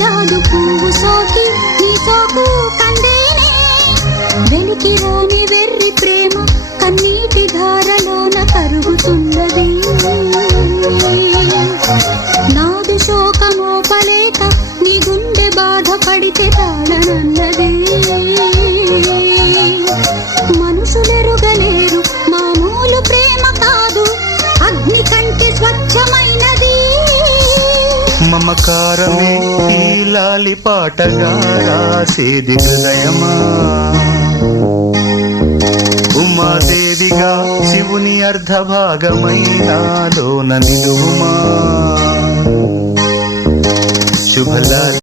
జాదు పువ్వు సోకి నీ సోకు కందేనే వెలికి రాని వెర్రి ప్రేమ కన్నీటి ధారలోన కరుగుతున్నది నాది శోకమోపలేక నీ గుండె బాధపడితే తాళనన్నది మనుషులెరుగలేరు మామూలు ప్రేమ కాదు అగ్ని కంటే స్వచ్ఛమైనది మమకారమే ఈ లాలి పాటగా రాసేది హృదయమా ఉమాదేవిగా శివుని అర్ధభాగమైనాలోన నిలువుమా శుభలాలి